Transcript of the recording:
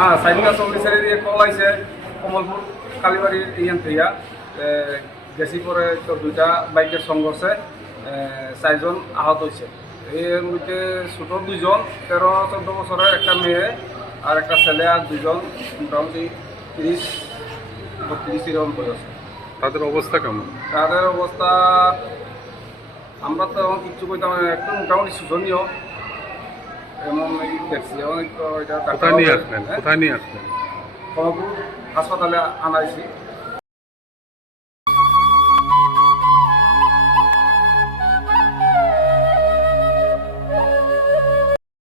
হ্যাঁ সাইডটা চল্লিশের দিয়ে কল আইছে কমলপুর কালীবাড়ির ইয়ান থেকে গেছি পরে তো দুইটা বাইকের সংঘর্ষে 4জন আহত হয়েছে। এর মধ্যে ছোটো 2জন 13-14 বছরের একটা মেয়ে আর একটা ছেলে, আর 2জন মোটামুটি 30-32 এরকম বয়স। তাদের অবস্থা কেমন? তাদের অবস্থা আমরা তো এখন কিচ্ছু কইতাম না, একটু মোটামুটি শোচনীয় এমন দেখছি। অনেক তো এটা কোথায় নিয়ে আসলেন? হ্যাঁ? কোথায় নিয়ে আসলেন? কমলপুর হাসপাতালে আনাইছি।